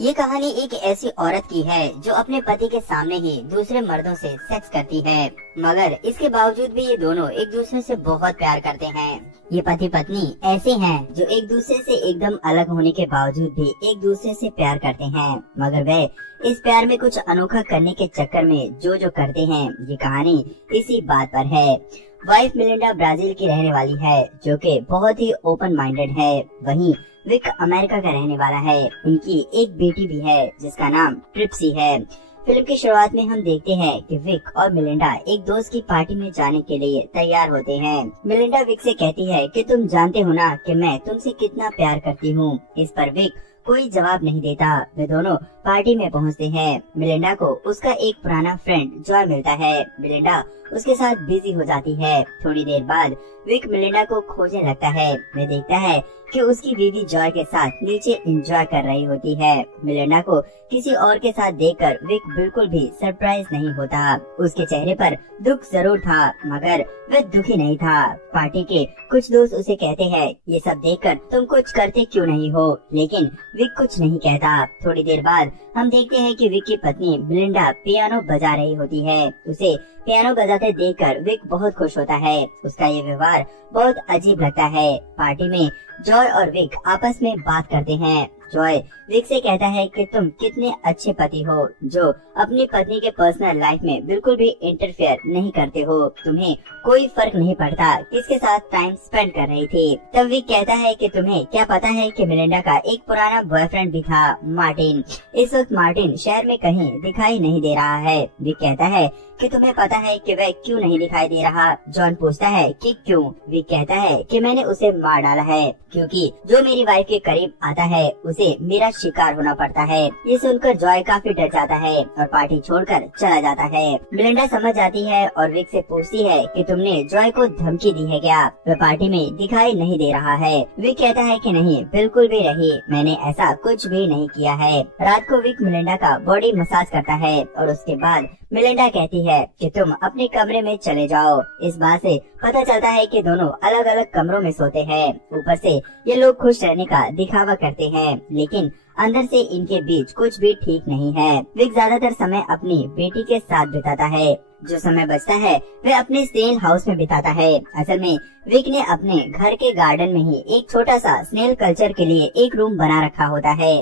ये कहानी एक ऐसी औरत की है जो अपने पति के सामने ही दूसरे मर्दों से सेक्स करती है, मगर इसके बावजूद भी ये दोनों एक दूसरे से बहुत प्यार करते हैं। ये पति पत्नी ऐसे हैं जो एक दूसरे से एकदम अलग होने के बावजूद भी एक दूसरे से प्यार करते हैं, मगर वे इस प्यार में कुछ अनोखा करने के चक्कर में जो करते हैं। ये कहानी इसी बात पर है। वाइफ मिलिंडा ब्राजील की रहने वाली है, जो कि बहुत ही ओपन माइंडेड है। वहीं विक अमेरिका का रहने वाला है। उनकी एक बेटी भी है जिसका नाम ट्रिप्सी है। फिल्म की शुरुआत में हम देखते हैं कि विक और मिलिंडा एक दोस्त की पार्टी में जाने के लिए तैयार होते हैं। मिलिंडा विक से कहती है कि तुम जानते हो ना कि मैं तुमसे कितना प्यार करती हूँ। इस पर विक कोई जवाब नहीं देता। वे दोनों पार्टी में पहुँचते हैं। मिलिंडा को उसका एक पुराना फ्रेंड जॉय मिलता है। मिलिंडा उसके साथ बिजी हो जाती है। थोड़ी देर बाद विक मिलिंडा को खोजने लगता है। वह देखता है कि उसकी बीवी जॉय के साथ नीचे एंजॉय कर रही होती है। मिलिंडा को किसी और के साथ देखकर विक बिल्कुल भी सरप्राइज नहीं होता। उसके चेहरे पर दुख जरूर था, मगर वह दुखी नहीं था। पार्टी के कुछ दोस्त उसे कहते हैं, ये सब देखकर तुम कुछ करते क्यों नहीं हो, लेकिन विक कुछ नहीं कहता। थोड़ी देर बाद हम देखते हैं कि विक की पत्नी मिलिंडा पियानो बजा रही होती है। उसे पियानो बजाते देखकर विक बहुत खुश होता है। उसका ये व्यवहार बहुत अजीब लगता है। पार्टी में जॉय और विक आपस में बात करते हैं। जॉय विक से कहता है कि तुम कितने अच्छे पति हो जो अपनी पत्नी के पर्सनल लाइफ में बिल्कुल भी इंटरफेयर नहीं करते हो। तुम्हें कोई फर्क नहीं पड़ता किसके साथ टाइम स्पेंड कर रही थी। तब विक कहता है कि तुम्हें क्या पता है कि मिलिंडा का एक पुराना बॉयफ्रेंड भी था, मार्टिन। इस वक्त मार्टिन शहर में कहीं दिखाई नहीं दे रहा है। विक कहता है कि तुम्हें पता है कि वह क्यों नहीं दिखाई दे रहा। जॉन पूछता है कि क्यों। विक कहता है कि मैंने उसे मार डाला है, क्योंकि जो मेरी वाइफ के करीब आता है उसे मेरा शिकार होना पड़ता है। ये सुनकर जॉय काफी डर जाता है और पार्टी छोड़कर चला जाता है। मिलिंडा समझ जाती है और विक से पूछती है कि तुमने जॉय को धमकी दी है क्या? वह पार्टी में दिखाई नहीं दे रहा है। विक कहता है कि नहीं, बिल्कुल भी नहीं, मैंने ऐसा कुछ भी नहीं किया है। रात को विक मिलिंडा का बॉडी मसाज करता है और उसके बाद मिलिंडा कहती है कि तुम अपने कमरे में चले जाओ। इस बात से पता चलता है कि दोनों अलग अलग कमरों में सोते हैं। ऊपर से ये लोग खुश रहने का दिखावा करते हैं, लेकिन अंदर से इनके बीच कुछ भी ठीक नहीं है। विक ज्यादातर समय अपनी बेटी के साथ बिताता है। जो समय बचता है वह अपने स्नेल हाउस में बिताता है। असल में विक ने अपने घर के गार्डन में ही एक छोटा सा स्नेल कल्चर के लिए एक रूम बना रखा होता है।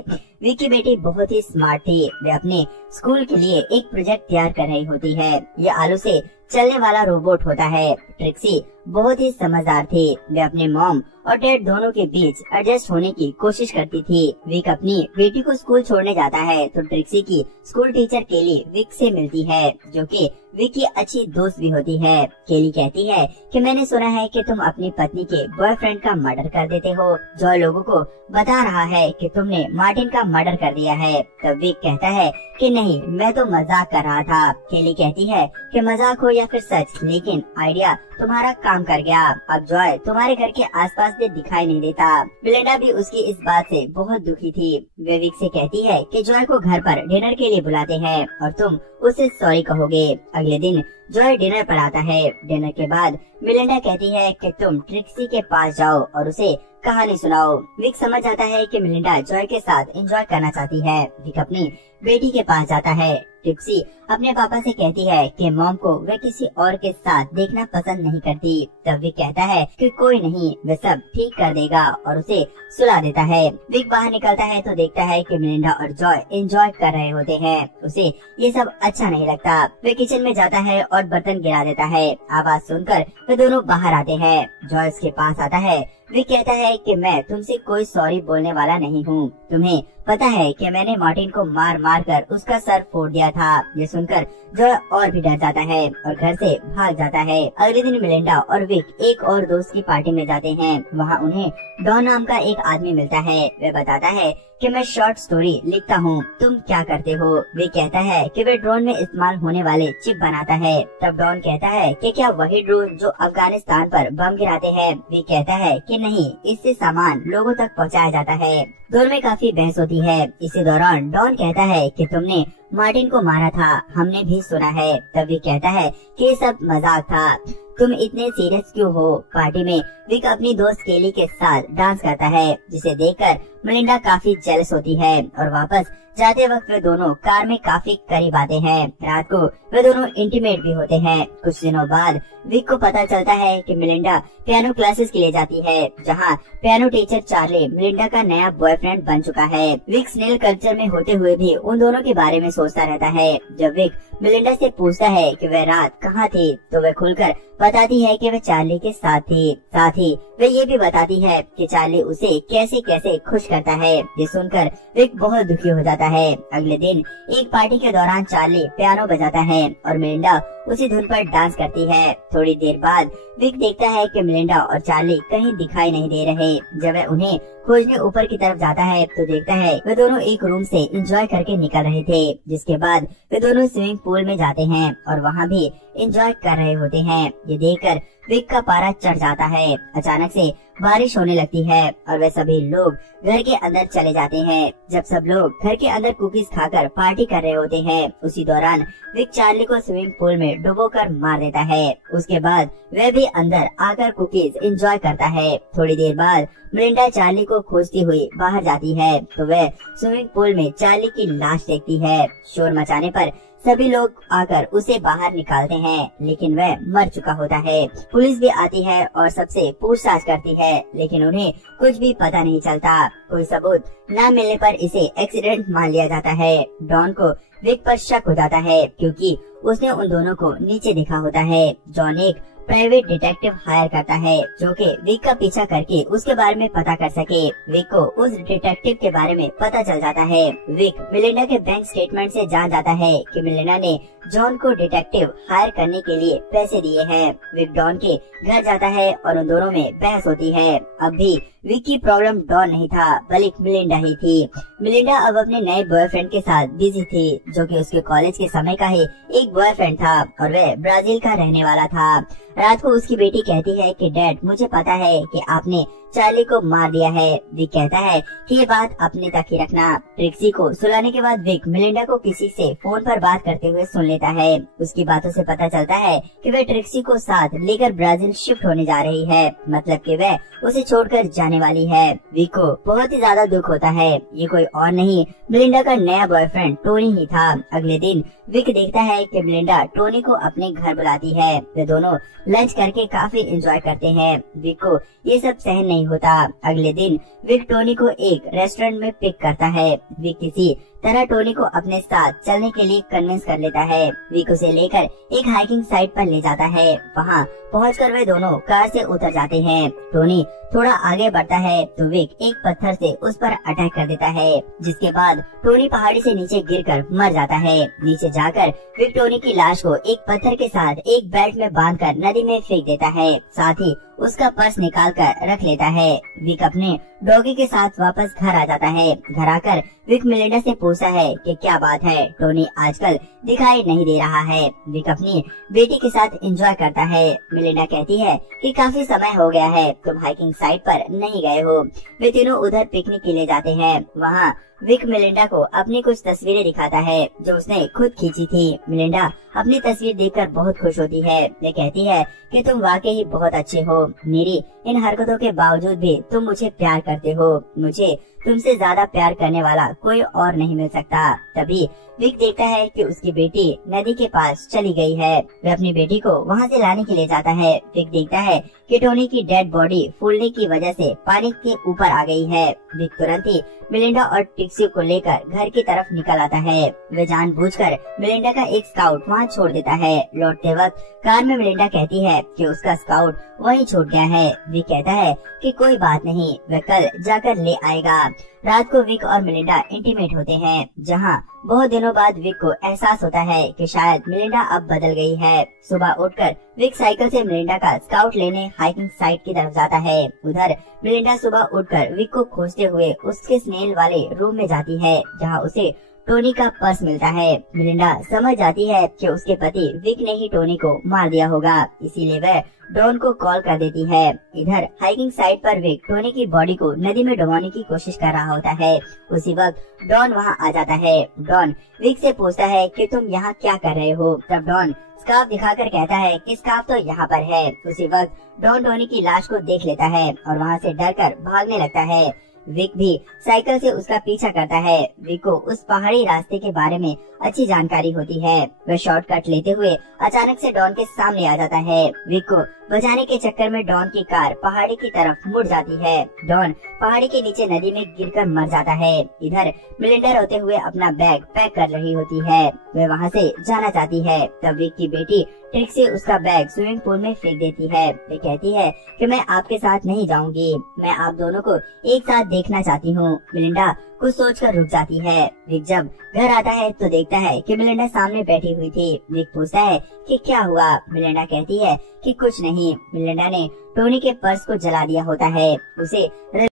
विक की बेटी बहुत ही स्मार्ट थी। वे अपने स्कूल के लिए एक प्रोजेक्ट तैयार कर रही होती है। ये आलू से चलने वाला रोबोट होता है। ट्रिक्सी बहुत ही समझदार थी। वे अपने मॉम और डैड दोनों के बीच एडजस्ट होने की कोशिश करती थी। विक अपनी बेटी को स्कूल छोड़ने जाता है तो ट्रिक्सी की स्कूल टीचर केली विक से मिलती है, जो कि विक की अच्छी दोस्त भी होती है। केली कहती है कि मैंने सुना है कि तुम अपनी पत्नी के बॉयफ्रेंड का मर्डर कर देते हो। जॉय लोगों को बता रहा है कि तुमने मार्टिन का मर्डर कर दिया है। तब विक कहता है कि नहीं, मैं तो मजाक कर रहा था। केली कहती है कि मजाक हो या फिर सच, लेकिन आइडिया तुम्हारा काम कर गया। अब जॉय तुम्हारे घर के आसपास भी दिखाई नहीं देता। मिलिंडा भी उसकी इस बात से बहुत दुखी थी। वे विक से कहती है कि जॉय को घर पर डिनर के लिए बुलाते हैं और तुम उसे सॉरी कहोगे। अगले दिन जॉय डिनर पर आता है। डिनर के बाद मिलिंडा कहती है कि तुम ट्रिक्सी के पास जाओ और उसे कहानी सुनाओ। विक समझ आता है कि मिलिंडा जॉय के साथ एंजॉय करना चाहती है। विक अपनी बेटी के पास जाता है। ट्रिक्सी अपने पापा से कहती है कि मॉम को वह किसी और के साथ देखना पसंद नहीं करती। तब विक कहता है कि कोई नहीं, वह सब ठीक कर देगा और उसे सुला देता है। विक बाहर निकलता है तो देखता है कि मिलिंडा और जॉय एंजॉय कर रहे होते हैं। उसे ये सब अच्छा नहीं लगता। वह किचन में जाता है और बर्तन गिरा देता है। आवाज सुनकर वे दोनों बाहर आते हैं। जॉय उसके पास आता है। विक कहता है कि मैं तुमसे कोई सॉरी बोलने वाला नहीं हूँ। तुम्हें पता है कि मैंने मार्टिन को मार मार कर उसका सर फोड़ दिया था। ये सुनकर जॉय और भी डर जाता है और घर से भाग जाता है। अगले दिन मिलिंडा और विक एक और दोस्त की पार्टी में जाते हैं। वहाँ उन्हें डॉन नाम का एक आदमी मिलता है। वह बताता है कि मैं शॉर्ट स्टोरी लिखता हूँ, तुम क्या करते हो? वे कहता है कि वे ड्रोन में इस्तेमाल होने वाले चिप बनाता है। तब डॉन कहता है कि क्या वही ड्रोन जो अफगानिस्तान पर बम गिराते हैं? वे कहता है कि नहीं, इससे सामान लोगों तक पहुँचाया जाता है। दोनों में काफी बहस होती है। इसी दौरान डॉन कहता है कि तुमने मार्टिन को मारा था, हमने भी सुना है। तब विक कहता है कि ये सब मजाक था, तुम इतने सीरियस क्यों हो। पार्टी में विक अपनी दोस्त केली के साथ डांस करता है, जिसे देखकर मेलिंडा काफी जेलस होती है और वापस जाते वक्त वे दोनों कार में काफी करीब आते हैं। रात को वे दोनों इंटीमेट भी होते हैं। कुछ दिनों बाद विक को पता चलता है कि मेलिंडा पियानो क्लासेस के लिए जाती है, जहां पियानो टीचर चार्ली मेलिंडा का नया बॉयफ्रेंड बन चुका है। विक स्नेल कल्चर में होते हुए भी उन दोनों के बारे में सोचता रहता है। जब विक मेलिंडा से पूछता है कि वह रात कहाँ थी, तो वह खुलकर बताती है कि वह चार्ली के साथ थी। साथ ही वह ये भी बताती है कि चार्ली उसे कैसे कैसे खुश करता है। ये सुनकर विक बहुत दुखी हो जाता है। अगले दिन एक पार्टी के दौरान चार्ली पियानो बजाता है और मेलिंडा उसी धुन पर डांस करती है। थोड़ी देर बाद विक देखता है कि मेलिंडा और चार्ली कहीं दिखाई नहीं दे रहे। जब वह उन्हें खोजने ऊपर की तरफ जाता है तो देखता है वे दोनों एक रूम से एंजॉय करके निकल रहे थे, जिसके बाद वे दोनों स्विमिंग पूल में जाते हैं और वहाँ भी एंजॉय कर रहे होते हैं। ये देखकर विक का पारा चढ़ जाता है। अचानक से बारिश होने लगती है और वे सभी लोग घर के अंदर चले जाते हैं। जब सब लोग घर के अंदर कुकीज खाकर पार्टी कर रहे होते हैं, उसी दौरान विक चार्ली को स्विमिंग पूल में डुबोकर मार देता है। उसके बाद वह भी अंदर आकर कुकीज एंजॉय करता है। थोड़ी देर बाद मेलिंडा चार्ली को खोजती हुई बाहर जाती है तो वह स्विमिंग पूल में चार्ली की लाश देखती है। शोर मचाने पर सभी लोग आकर उसे बाहर निकालते हैं, लेकिन वह मर चुका होता है। पुलिस भी आती है और सबसे पूछताछ करती है, लेकिन उन्हें कुछ भी पता नहीं चलता। कोई सबूत न मिलने पर इसे एक्सीडेंट मान लिया जाता है। डॉन को विक पर शक हो जाता है क्योंकि उसने उन दोनों को नीचे देखा होता है। जॉन एक प्राइवेट डिटेक्टिव हायर करता है जो कि विक का पीछा करके उसके बारे में पता कर सके। विक को उस डिटेक्टिव के बारे में पता चल जाता है। विक मेलिंडा के बैंक स्टेटमेंट से जान जाता है कि मेलिंडा ने जॉन को डिटेक्टिव हायर करने के लिए पैसे दिए हैं। विक डॉन के घर जाता है और उन दोनों में बहस होती है। अब भी विक की प्रॉब्लम डॉन नहीं था बल्कि मेलिंडा ही थी। मेलिंडा अब अपने नए बॉयफ्रेंड के साथ बिजी थी, जो कि उसके कॉलेज के समय का ही एक बॉयफ्रेंड था और वह ब्राजील का रहने वाला था। रात को उसकी बेटी कहती है कि डैड, मुझे पता है कि आपने चार्ली को मार दिया है। विक कहता है कि ये बात अपने तक ही रखना। ट्रिक्सी को सुलाने के बाद विक मेलिंडा को किसी से फोन पर बात करते हुए सुन लेता है। उसकी बातों से पता चलता है कि वह ट्रिक्सी को साथ लेकर ब्राजील शिफ्ट होने जा रही है, मतलब कि वह उसे छोड़कर जाने वाली है। विक को बहुत ही ज्यादा दुख होता है। ये कोई और नहीं मेलिंडा का नया बॉयफ्रेंड टोनी ही था। अगले दिन विक देखता है कि मेलिंडा टोनी को अपने घर बुलाती है। वे दोनों लंच करके काफी एंजॉय करते हैं। विक को ये सब सहन नहीं होता। अगले दिन विक टोनी को एक रेस्टोरेंट में पिक करता है। विक किसी तरह टोनी को अपने साथ चलने के लिए कन्विंस कर लेता है। विक उसे लेकर एक हाइकिंग साइट पर ले जाता है। वहाँ पहुंचकर वे दोनों कार से उतर जाते हैं। टोनी थोड़ा आगे बढ़ता है तो विक एक पत्थर से उस पर अटैक कर देता है, जिसके बाद टोनी पहाड़ी से नीचे गिरकर मर जाता है। नीचे जाकर विक टोनी की लाश को एक पत्थर के साथ एक बेल्ट में बांधकर नदी में फेंक देता है। साथ ही उसका पर्स निकाल कर रख लेता है। विक अपने डॉगी के साथ वापस घर आ जाता है। घर आकर विक मेलिंडा से पूछता है कि क्या बात है, टोनी आजकल दिखाई नहीं दे रहा है। विक अपनी बेटी के साथ एंजॉय करता है। मेलिंडा कहती है कि काफी समय हो गया है, तुम हाइकिंग साइट पर नहीं गए हो। वे तीनों उधर पिकनिक के लिए जाते हैं। वहाँ विक मेलिंडा को अपनी कुछ तस्वीरें दिखाता है जो उसने खुद खींची थी। मेलिंडा अपनी तस्वीर देखकर बहुत खुश होती है। वे कहती है कि तुम वाकई बहुत अच्छे हो। मेरी इन हरकतों के बावजूद भी तुम मुझे प्यार करते हो। मुझे तुमसे ज्यादा प्यार करने वाला कोई और नहीं मिल सकता। तभी विक देखता है कि उसकी बेटी नदी के पास चली गई है। वह अपनी बेटी को वहाँ से लाने के लिए जाता है। विक देखता है कि टोनी की डेड बॉडी फूलने की वजह से पानी के ऊपर आ गई है। विक तुरंत ही मेलिंडा और ट्रिक्सी को लेकर घर की तरफ निकल आता है। वे जानबूझकर मेलिंडा का एक स्काउट वहाँ छोड़ देता है। लौटते वक्त कार में मेलिंडा कहती है कि उसका स्काउट वहीं छूट गया है। विक कहता है कि कोई बात नहीं, वह कल जाकर ले आएगा। रात को विक और मेलिंडा इंटीमेट होते हैं, जहाँ बहुत दिनों बाद विक को एहसास होता है कि शायद मेलिंडा अब बदल गई है। सुबह उठकर विक साइकिल से मेलिंडा का स्काउट लेने हाइकिंग साइट की तरफ जाता है। उधर मेलिंडा सुबह उठकर विक को खोजते हुए उसके स्नेल वाले रूम में जाती है, जहाँ उसे टोनी का पर्स मिलता है। मिलिंडा समझ जाती है कि उसके पति विक ने ही टोनी को मार दिया होगा, इसीलिए वह डॉन को कॉल कर देती है। इधर हाइकिंग साइट पर विक टोनी की बॉडी को नदी में डुबोने की कोशिश कर रहा होता है। उसी वक्त डॉन वहां आ जाता है। डॉन विक से पूछता है कि तुम यहाँ क्या कर रहे हो। तब डॉन स्कार्फ दिखाकर कहता है कि स्कार्फ तो यहाँ पर है। उसी वक्त डॉन टोनी की लाश को देख लेता है और वहाँ से डरकर भागने लगता है। विक भी साइकिल से उसका पीछा करता है। विक को उस पहाड़ी रास्ते के बारे में अच्छी जानकारी होती है। वह शॉर्टकट लेते हुए अचानक से डॉन के सामने आ जाता है। विक को बचाने के चक्कर में डॉन की कार पहाड़ी की तरफ मुड़ जाती है। डॉन पहाड़ी के नीचे नदी में गिरकर मर जाता है। इधर मिलिंडा रोते हुए अपना बैग पैक कर रही होती है। वह वहाँ से जाना चाहती है। तब विक की बेटी ट्रिक्सी उसका बैग स्विमिंग पूल में फेंक देती है। वे कहती है कि मैं आपके साथ नहीं जाऊंगी, मैं आप दोनों को एक साथ देखना चाहती हूँ। मिलिंडा कुछ सोचकर रुक जाती है। विक जब घर आता है तो देखता है कि मिलिंडा सामने बैठी हुई थी। विक पूछता है कि क्या हुआ। मिलिंडा कहती है कि कुछ नहीं। मिलिंडा ने टोनी के पर्स को जला दिया होता है। उसे